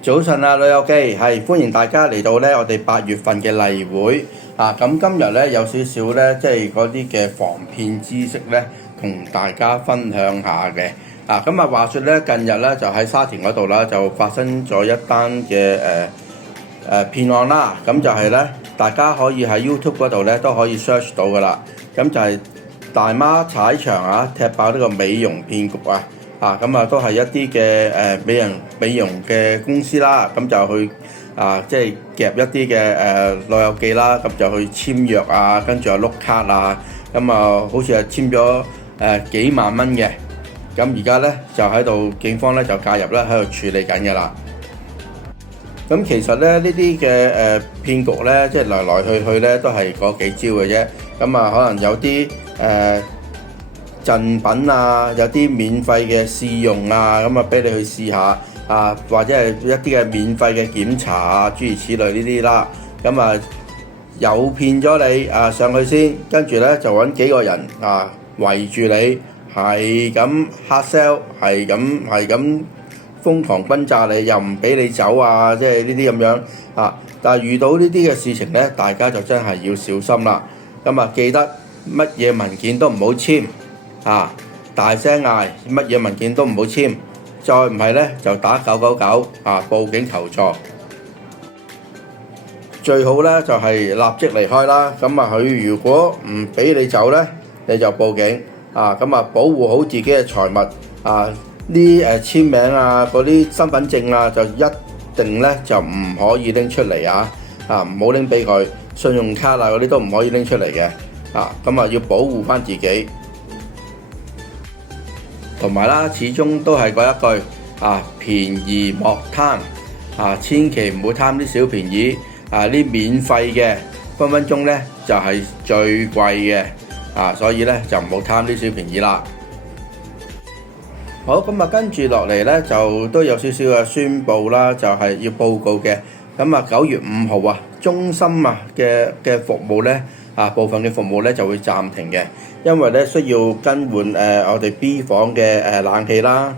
早晨啊，老友記，係歡迎大家嚟到咧我哋8月份嘅例會啊！咁今日咧有少少咧，即係嗰啲嘅防騙知識咧，同大家分享下嘅啊！咁啊，話說咧，近日咧就喺沙田嗰度啦，就發生咗一單嘅騙案啦。咁就係咧，大家可以喺 YouTube 嗰度咧都可以 search 到噶啦。咁就係大媽踩場啊，踢爆呢個美容騙局啊！咁都係一啲嘅美容嘅公司啦，咁就去即係夾一啲嘅老友記啦，咁就去簽約啊，跟住又碌卡啊，咁好似係簽咗幾萬蚊嘅，咁而家咧就喺度警方咧就介入啦，喺度處理緊㗎啦。咁其實咧呢啲嘅騙局咧，即係來來去去咧都係嗰幾招嘅啫，咁可能有啲贈品啊，有啲免費嘅試用啊，咁俾你去試下啊，或者係一啲嘅免費嘅檢查啊，諸如此類呢啲啦。咁誘騙咗你上去先，跟住咧就揾幾個人圍住你，係咁 hard sell，係咁瘋狂轟炸你，又唔俾你走啊，即係呢啲咁樣啊。但係遇到呢啲嘅事情咧，大家就真係要小心啦。記得乜嘢文件都唔好簽。大聲嗌乜嘢文件都唔好簽，再唔係咧就打999報警求助。最好咧就係立即離開啦。佢如果唔俾你走咧，你就報警保護好自己嘅財物啲簽名嗰啲身份證就一定咧就唔可以拎出嚟唔好拎俾佢，信用卡嗰啲都唔可以拎出嚟嘅要保護翻自己。同埋啦，始終都係嗰一句便宜莫貪千祈唔好貪啲小便宜啲免費嘅分分鐘咧就係最貴嘅所以咧就唔好貪啲小便宜啦。好，跟住落嚟咧就都有少少嘅宣佈啦，就係要報告嘅。9月5號中心嘅服務咧部分嘅服務咧就會暫停嘅，因為咧需要更換我哋 B 房嘅冷氣啦，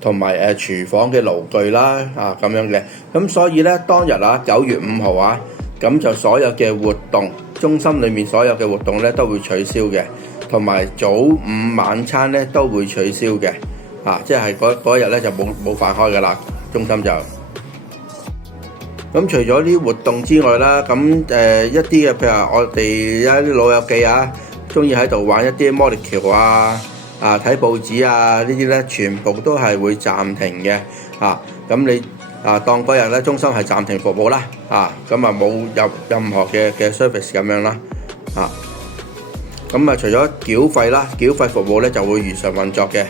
同埋廚房嘅爐具啦咁樣嘅。咁所以咧當日9月5號咁就所有嘅活動，中心裏面所有嘅活動咧都會取消嘅，同埋早午晚餐咧都會取消嘅即係嗰日咧就冇飯開噶啦，中心就。咁除咗啲活動之外啦，咁一啲嘅譬如話我哋而家啲老友記中意喺度玩一啲魔力橋睇報紙呢啲咧，全部都係會暫停嘅咁你當嗰日咧中心係暫停服務啦冇入任何嘅 service 咁樣啦除咗繳費啦，繳費服務咧就會如常運作嘅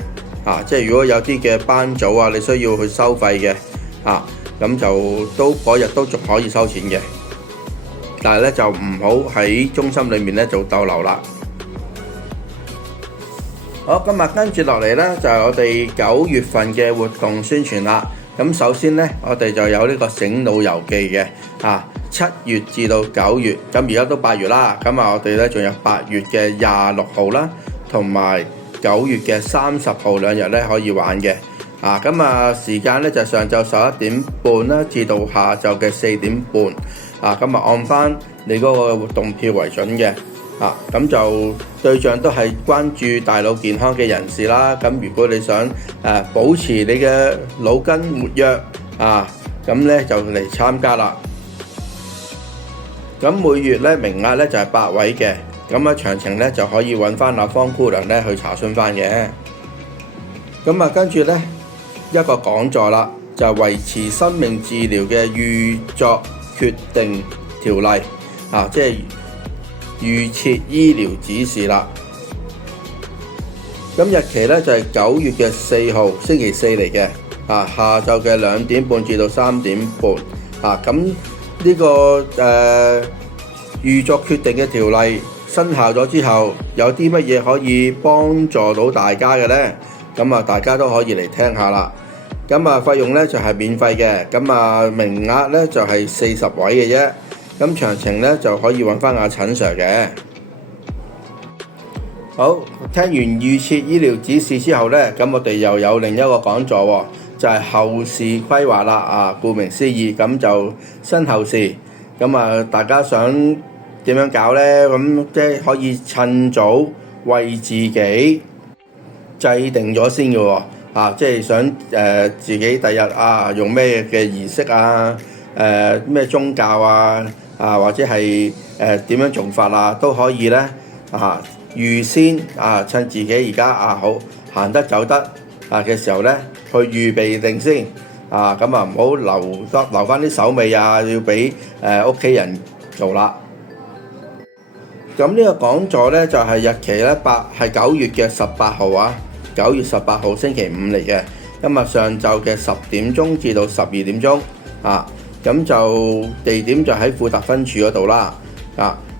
即係如果有啲嘅班組你需要去收費嘅咁就嗰日都仲可以收錢嘅，但係咧就唔好喺中心裏面咧做逗留啦。好，今日跟住落嚟咧就係我哋9月份嘅活動宣傳啦。咁首先咧我哋就有呢個醒腦遊記嘅7月至到9月，咁而家都8月啦。我哋咧仲有8月嘅26號啦，同埋9月嘅30號2日咧可以玩嘅。時間咧就上晝11點半啦，至到下晝嘅4點半。按翻你嗰個活動票為準嘅。咁就對象都係關注大腦健康嘅人士啦。咁如果你想保持你嘅腦筋活躍咁咧就嚟參加啦。咁每月咧名額咧就係8位嘅。詳情咧就可以揾翻阿方姑娘咧去查詢翻嘅。跟住咧一個講座啦，就係維持生命治療嘅預作決定條例即係預設醫療指示啦。日期咧就係9月嘅4號星期四嚟嘅下晝嘅2點半至到3點半呢個預作決定嘅條例生效咗之後，有啲乜嘢可以幫助到大家嘅呢？大家都可以嚟聽下啦。費用咧就係免費嘅，名額咧就係40位嘅啫。詳情咧就可以揾翻阿陳 Sir 嘅。好，聽完預設醫療指示之後咧，我哋又有另一個講座喎。就係後事規劃啦。顧名思義，咁就身後事。咁大家想點樣搞呢？咁即係可以趁早為自己制定咗先嘅喎。即係想自己第日用咩嘅儀式咩宗教或者係點樣做法都可以咧預先趁自己而家好行得走得嘅時候咧，去預備定先咁唔好留翻啲手尾要俾屋企人做啦。咁呢個講座咧就係日期咧係9月嘅18號9月18號星期五嚟嘅。今日上晝嘅10點鐘至到12點鐘咁就地點就喺富達分處嗰度啦。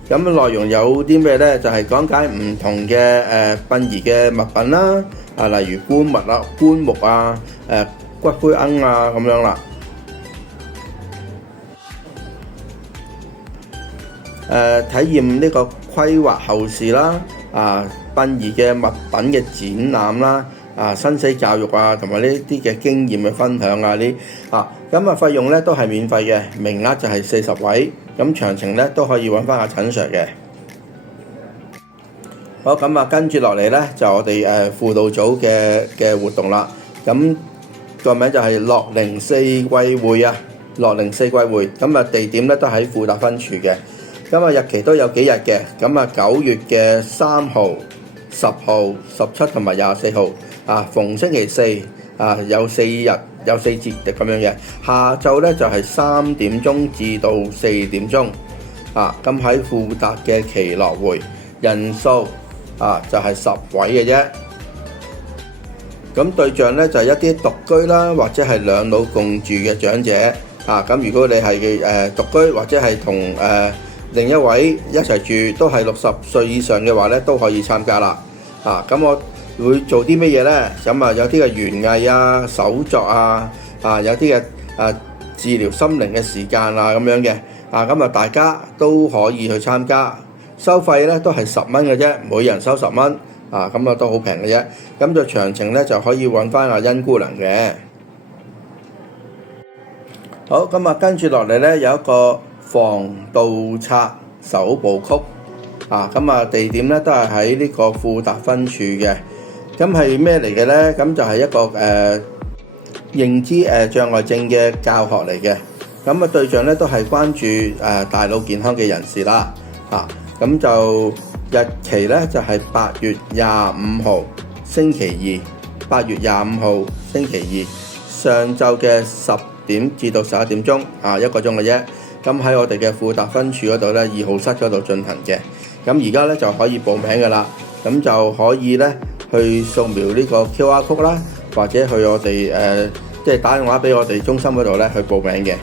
咁內容有啲咩咧？就係講解唔同嘅殯儀嘅物品啦，例如棺木骨灰龕咁樣啦。體驗呢個規劃後事啦，殯儀嘅物品嘅展覽啦，生死教育同埋呢啲嘅經驗嘅分享咁費用咧都係免費嘅，名額就係40位。咁詳情咧都可以揾翻阿陳 Sir 嘅。好，咁跟住落嚟咧就我哋輔導組嘅活動啦。咁個名就係樂齡四季會樂齡四季會。咁地點咧都喺富達分處嘅。日期都有幾日嘅。9月嘅3號、10號、17同埋24號逢星期四有4日有4節咁樣嘅。下晝咧就係3點鐘至到4點鐘咁喺富達嘅耆樂會，人數就係10位嘅啫。咁對象咧就係一啲獨居啦，或者係兩老共住嘅長者咁如果你係獨居或者係同另一位一齊住都係60歲以上嘅話咧，都可以參加啦。咁我會做啲乜嘢咧？咁有啲嘅園藝手作有啲嘅治療心靈嘅時間咁樣嘅咁大家都可以去參加。收費咧都係10蚊嘅啫，每人收10蚊咁都好平嘅啫。咁就詳情咧就可以揾翻阿甄姑娘嘅。好，跟住落嚟咧有一個防盜賊首部曲地點咧都係喺呢個富達分處嘅。咁係咩嚟嘅咧？咁就係一個認知障礙症嘅教學嚟嘅。對象咧都係關注大腦健康嘅人士啦。咁就日期咧就係8月25號星期二，8月25號星期二上晝嘅10點至到11點鐘1個鐘嘅啫。咁喺我哋嘅富達分處嗰度咧2號室嗰度進行嘅。咁而家咧就可以報名噶啦。咁就可以咧去掃描呢個 QR code 啦，或者去我哋即係打電話俾我哋中心嗰度咧去報名嘅。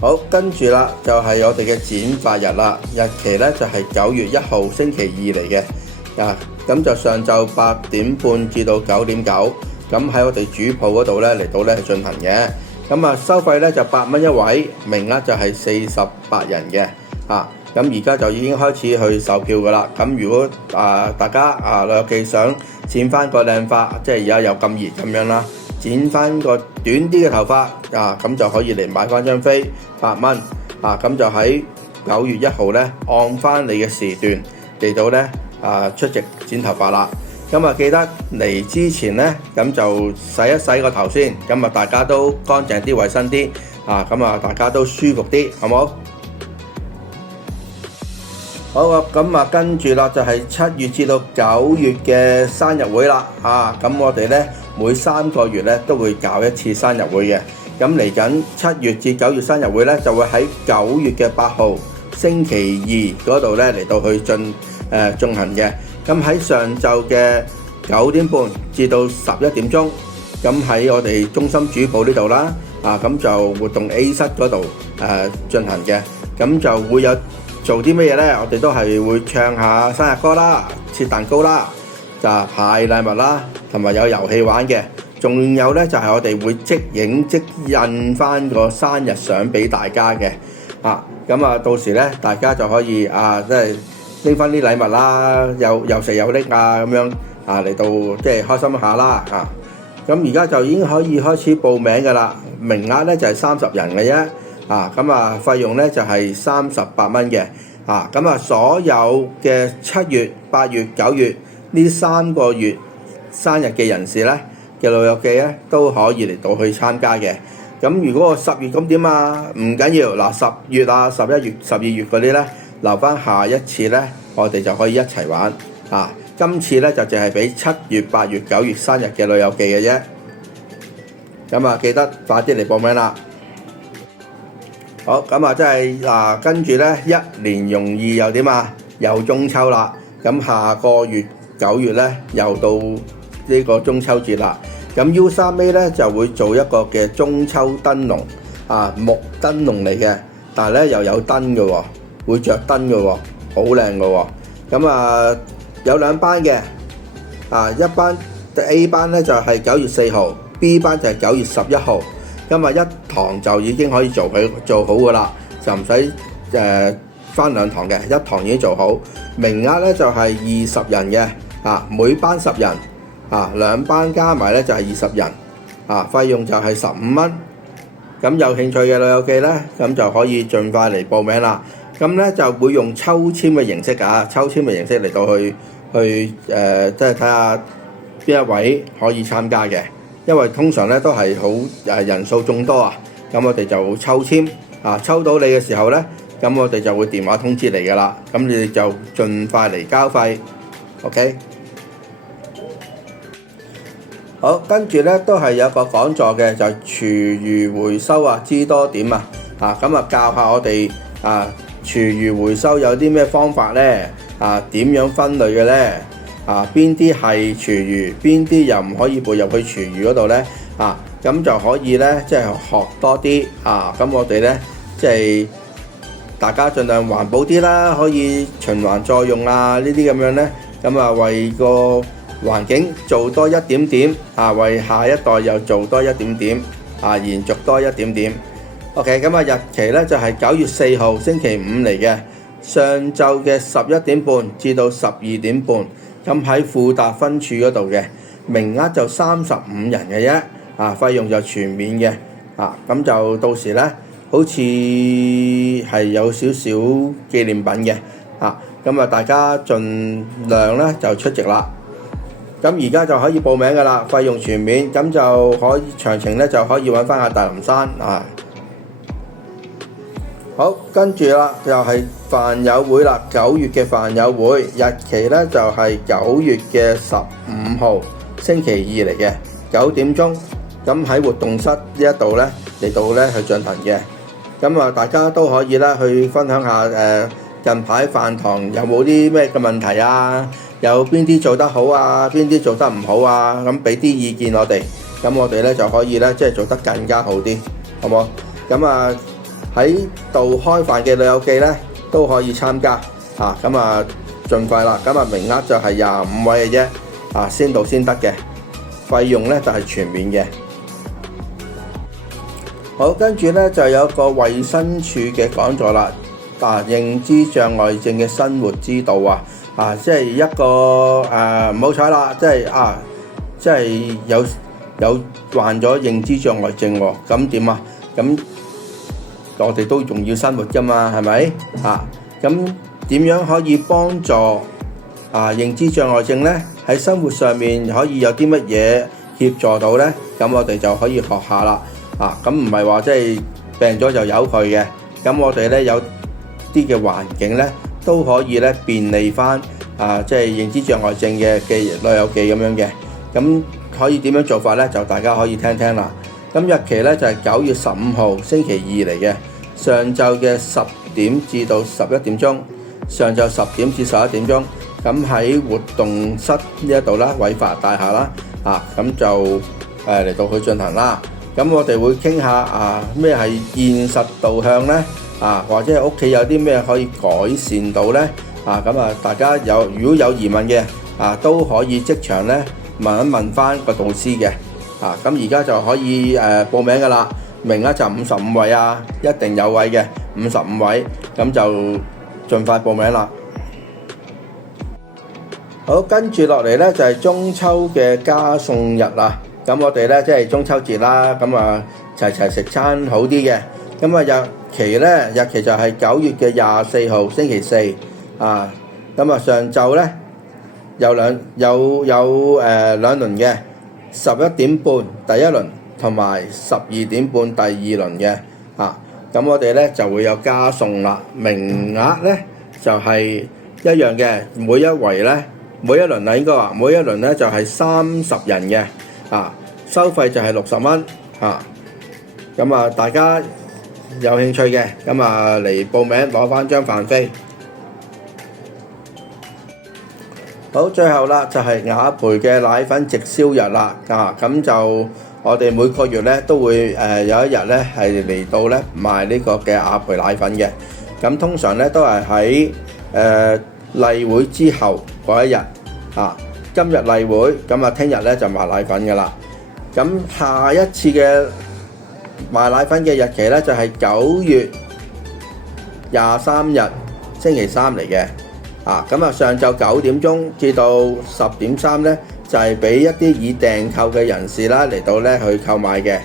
好，跟住啦就係我哋嘅剪髮日啦，日期咧就係9月1號星期二嚟嘅。咁就上晝8點半至到9點9，咁喺我哋主鋪嗰度咧嚟到咧去進行嘅。收費咧就8蚊一位，名額就係48人嘅。咁而家就已經開始去售票噶啦。咁如果大家尤其想剪翻個靚髮，即係而家又咁熱咁樣啦，剪翻個短啲嘅頭髮咁就可以嚟買翻張飛8蚊咁就喺9月1號咧按翻你嘅時段嚟到咧出席剪頭髮啦。記得嚟之前咧咁就洗一洗個頭先，大家都乾淨啲、衞生啲大家都舒服啲，好冇？好跟住啦就係7月至到9月嘅生日會啦我哋咧每3個月咧都會搞一次生日會嘅。嚟緊7月至9月生日會咧就會喺9月嘅8號星期二嗰度咧嚟到去進行嘅。喺上晝嘅9點半至到11點鐘，喺我哋中心主鋪呢度啦就活動 A 室嗰度進行嘅。就會有做啲乜嘢呢？我哋都係會唱下生日歌啦、切蛋糕啦、就派禮物啦，同埋有遊戲玩嘅。仲有呢，就係我哋會即影即印翻個生日相俾大家嘅。到時呢，大家就可以即係拎翻啲禮物啦，有食有拎咁樣嚟到即係開心一下啦咁而家就已經可以開始報名㗎啦，名額咧就係30人嘅啫。咁啊費用咧就係38蚊嘅。咁啊所有嘅7月、8月、9月呢3個月生日嘅人士咧嘅老友記咧都可以嚟到去參加嘅。咁如果我10月咁點啊？唔緊要，嗱10月啊、11月、12月嗰啲咧留翻下一次咧，我哋就可以一齊玩。今次咧就淨係俾7月、8月、9月生日嘅老友記嘅啫。咁啊記得快啲嚟報名啦！好，咁啊，即係跟住咧1年容易又點啊？又中秋啦，咁下個月9月咧又到呢個中秋節啦。咁 U3A 咧就會做一個嘅中秋燈籠，木燈籠嚟嘅，但係咧又有燈嘅喎，會着燈嘅喎，好靚嘅喎。咁啊有2班嘅，一班 A 班咧就係9月4號，B 班就係9月11號。今日一堂就已經可以做好㗎啦，就唔使返2堂嘅，一堂已經做好。名額咧就係20人嘅，每班10人，2班加埋咧就係20人，費用就係15蚊。咁有興趣嘅老友記咧，咁就可以盡快嚟報名啦。咁咧就會用抽籤嘅形式抽籤嘅形式嚟到去即係睇下邊一位可以參加嘅。因為通常咧都係好人數眾多咁我哋就抽籤抽到你嘅時候咧，咁我哋就會電話通知你㗎啦。咁你哋就盡快嚟交費 ，OK？ 好，跟住咧都係有個講座嘅，就係廚餘回收知多點咁教下我哋廚餘回收有啲咩方法咧？點樣分類嘅咧？邊啲係廚餘，邊啲又唔可以撥入去廚餘嗰度咧？咁就可以咧，即係學多啲咁我哋咧，即係大家盡量環保啲啦，可以循環再用呢啲咁樣咧，咁為個環境做多一點點，為下一代又做多一點點，延續多一點點。OK， 咁日期咧就係9月4號星期5嚟嘅，上晝嘅11點半至到12點半。咁喺富達分處嗰度嘅，名額就35人嘅啫，費用就全免嘅，咁就到時咧，好似係有少少紀念品嘅，咁大家盡量咧就出席啦。咁而家就可以報名噶啦，費用全免，咁就可以詳情咧就可以揾翻阿大林山好，跟住啦，就係飯友會啦，9月嘅飯友會日期咧就係9月嘅15號星期2嚟嘅9點鐘，咁喺活動室呢一度咧嚟到咧去進行嘅。咁大家都可以啦去分享下近排飯堂有冇啲咩嘅問題有邊啲做得好邊啲做得唔好咁俾啲意見我哋，咁我哋咧就可以咧即係做得更加好啲，好冇？咁喺度開飯嘅老友記咧都可以參加盡快啦。名額就係25位嘅啫，先到先得嘅，費用咧就係全免嘅。好，跟住咧就有個衛生署嘅講座啦，認知障礙症嘅生活之道即係一個唔好彩啦，即係有患咗認知障礙症喎，咁點咁我哋都仲要生活㗎嘛，係咪？咁點樣可以幫助認知障礙症咧？喺生活上面可以有啲乜嘢協助到咧？咁我哋就可以學下啦。咁唔係話即係病咗就由佢嘅。咁我哋咧有啲嘅環境咧都可以咧便利翻即係認知障礙症嘅老友記咁樣嘅。咁可以點樣做法咧？就大家可以聽聽啦。咁日期咧就係9月15號星期2嚟嘅，上晝嘅10點至到11點鐘，上晝10點至11點鐘。咁喺活動室呢一度啦，偉發大廈啦，咁就嚟到去進行啦。咁我哋會傾下咩係現實導向咧，或者係屋企有啲咩可以改善到咧，大家如果有疑問嘅，都可以即場咧問一問翻個導師嘅。咁而家就可以報名㗎啦，名額就55位一定有位嘅55位，咁就盡快報名啦。好，跟住落嚟咧就係中秋嘅加餸日咁我哋咧即係中秋節啦，咁啊齊齊食餐好啲嘅。咁啊日期就係9月嘅24號星期四啊。咁啊上晝咧有兩輪嘅，11點半第一輪同埋12點半第二輪嘅啊。咁我哋咧就會有加餸啦，名額咧就係一樣嘅，每一輪咧就係30人嘅啊，收費就係60蚊啊。咁啊大家有興趣嘅咁啊嚟報名攞翻張飯飛。好，最後啦就係雅培嘅奶粉直銷日啦啊。咁就我哋每個月咧都會有一日咧係嚟到咧賣呢個嘅雅培奶粉嘅。咁通常咧都係喺例會之後嗰一日啊。今日例會，咁啊聽日咧就賣奶粉噶啦。咁下一次嘅賣奶粉嘅日期咧就係9月23日星期三嚟嘅啊。咁啊上晝9點鐘至到10點3咧就係俾一啲已訂購嘅人士啦嚟到咧去購買嘅。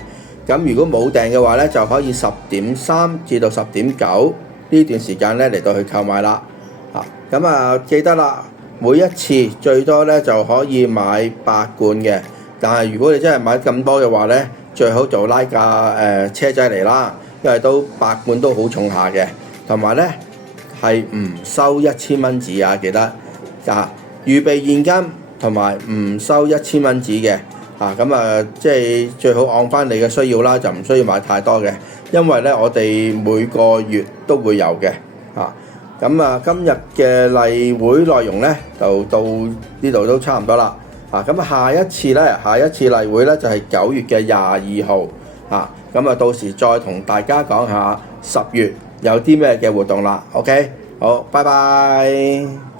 咁如果冇訂嘅話咧就可以10點3至到10點9呢段時間咧嚟到去購買啦啊。咁啊記得啦，每一次最多咧就可以買8罐嘅，但係如果你真係買咁多嘅話咧，最好就拉架車仔嚟啦，因為都8罐都好重下嘅，同埋咧係唔收1000蚊紙啊，記得啊，預備現金同埋唔收1000蚊紙嘅啊。咁啊即係最好按翻你嘅需要啦，就唔需要買太多嘅，因為咧我哋每個月都會有嘅啊。咁啊今日嘅例會內容咧就到呢度都差唔多啦啊。咁下一次例會咧就係9月嘅22號啊。咁啊到時再同大家講下10月有啲咩嘅活動啦。OK， 好，拜拜。